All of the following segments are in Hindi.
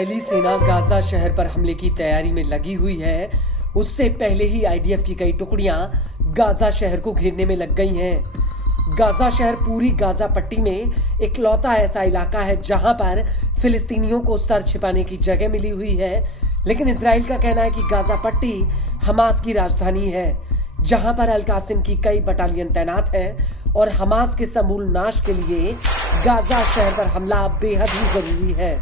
इजरायली सेना गाजा शहर पर हमले की तैयारी में लगी हुई है। उससे पहले ही आईडीएफ की कई टुकड़ियां गाजा शहर को घेरने में लग गई हैं। गाजा शहर पूरी गाजा पट्टी में इकलौता ऐसा इलाका है जहां पर फिलिस्तीनियों को सर छिपाने की जगह मिली हुई है। लेकिन इजराइल का कहना है कि गाजा पट्टी हमास की राजधानी है, जहां पर अल कासिम की कई बटालियन तैनात है और हमास के समूल नाश के लिए गाजा शहर पर हमला बेहद ही जरूरी है।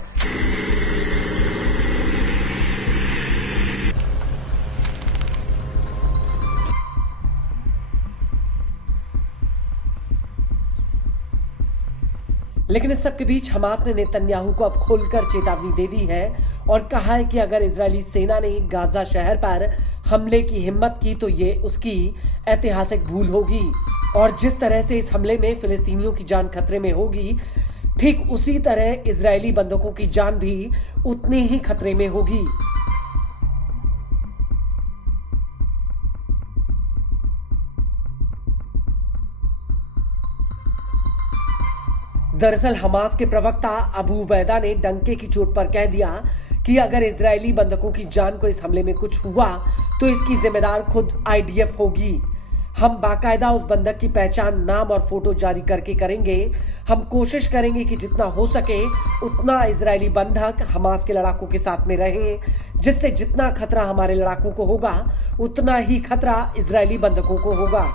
लेकिन इस सब के बीच हमास ने नेतन्याहू को अब खोलकर चेतावनी दे दी है और कहा है कि अगर इजरायली सेना ने गाजा शहर पर हमले की हिम्मत की तो ये उसकी ऐतिहासिक भूल होगी और जिस तरह से इस हमले में फिलिस्तीनियों की जान खतरे में होगी, ठीक उसी तरह इजरायली बंधकों की जान भी उतनी ही खतरे में होगी। दरअसल हमास के प्रवक्ता अबू उबैदा ने डंके की चोट पर कह दिया कि अगर इजरायली बंधकों की जान को इस हमले में कुछ हुआ तो इसकी जिम्मेदार खुद आईडीएफ होगी। हम बाकायदा उस बंधक की पहचान, नाम और फोटो जारी करके करेंगे। हम कोशिश करेंगे कि जितना हो सके उतना इजरायली बंधक हमास के लड़ाकों के साथ में रहे, जिससे जितना खतरा हमारे लड़ाकों को होगा उतना ही खतरा इजरायली बंधकों को होगा।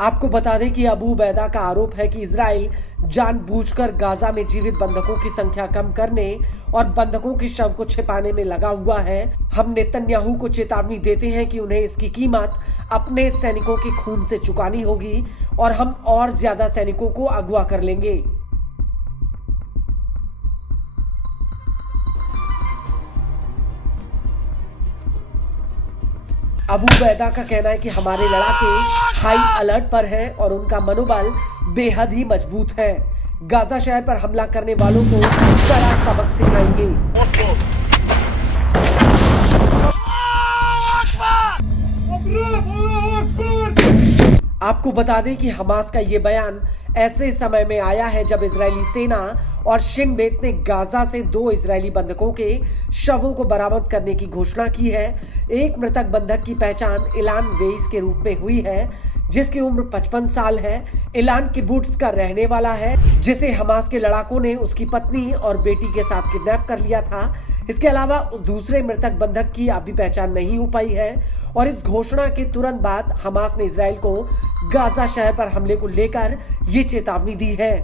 आपको बता दें कि अबू उबैदा का आरोप है कि इजराइल जानबूझकर गाजा में जीवित बंधकों की संख्या कम करने और बंधकों के शव को छिपाने में लगा हुआ है। हम नेतन्याहू को चेतावनी देते हैं कि उन्हें इसकी कीमत अपने सैनिकों के खून से चुकानी होगी और हम और ज्यादा सैनिकों को अगवा कर लेंगे। अबू उबैदा का कहना है कि हमारे लड़ाके हाई अलर्ट पर हैं और उनका मनोबल बेहद ही मजबूत है। गाजा शहर पर हमला करने वालों को कड़ा सबक सिखाएंगे। आपको बता दें कि हमास का ये बयान ऐसे समय में आया है जब इजरायली सेना और शिन बेत ने गाजा से 2 इजरायली बंधकों के शवों को बरामद करने की घोषणा की है। एक मृतक बंधक की पहचान इलान वेइस के रूप में हुई है, जिसकी उम्र 55 साल है। इलान किबुट्ज का रहने वाला है, जिसे हमास के लड़ाकों ने उसकी पत्नी और बेटी के साथ किडनैप कर लिया था। इसके अलावा दूसरे मृतक बंधक की अभी पहचान नहीं हो पाई है और इस घोषणा के तुरंत बाद हमास ने इजराइल को गाजा शहर पर हमले को लेकर ये चेतावनी दी है।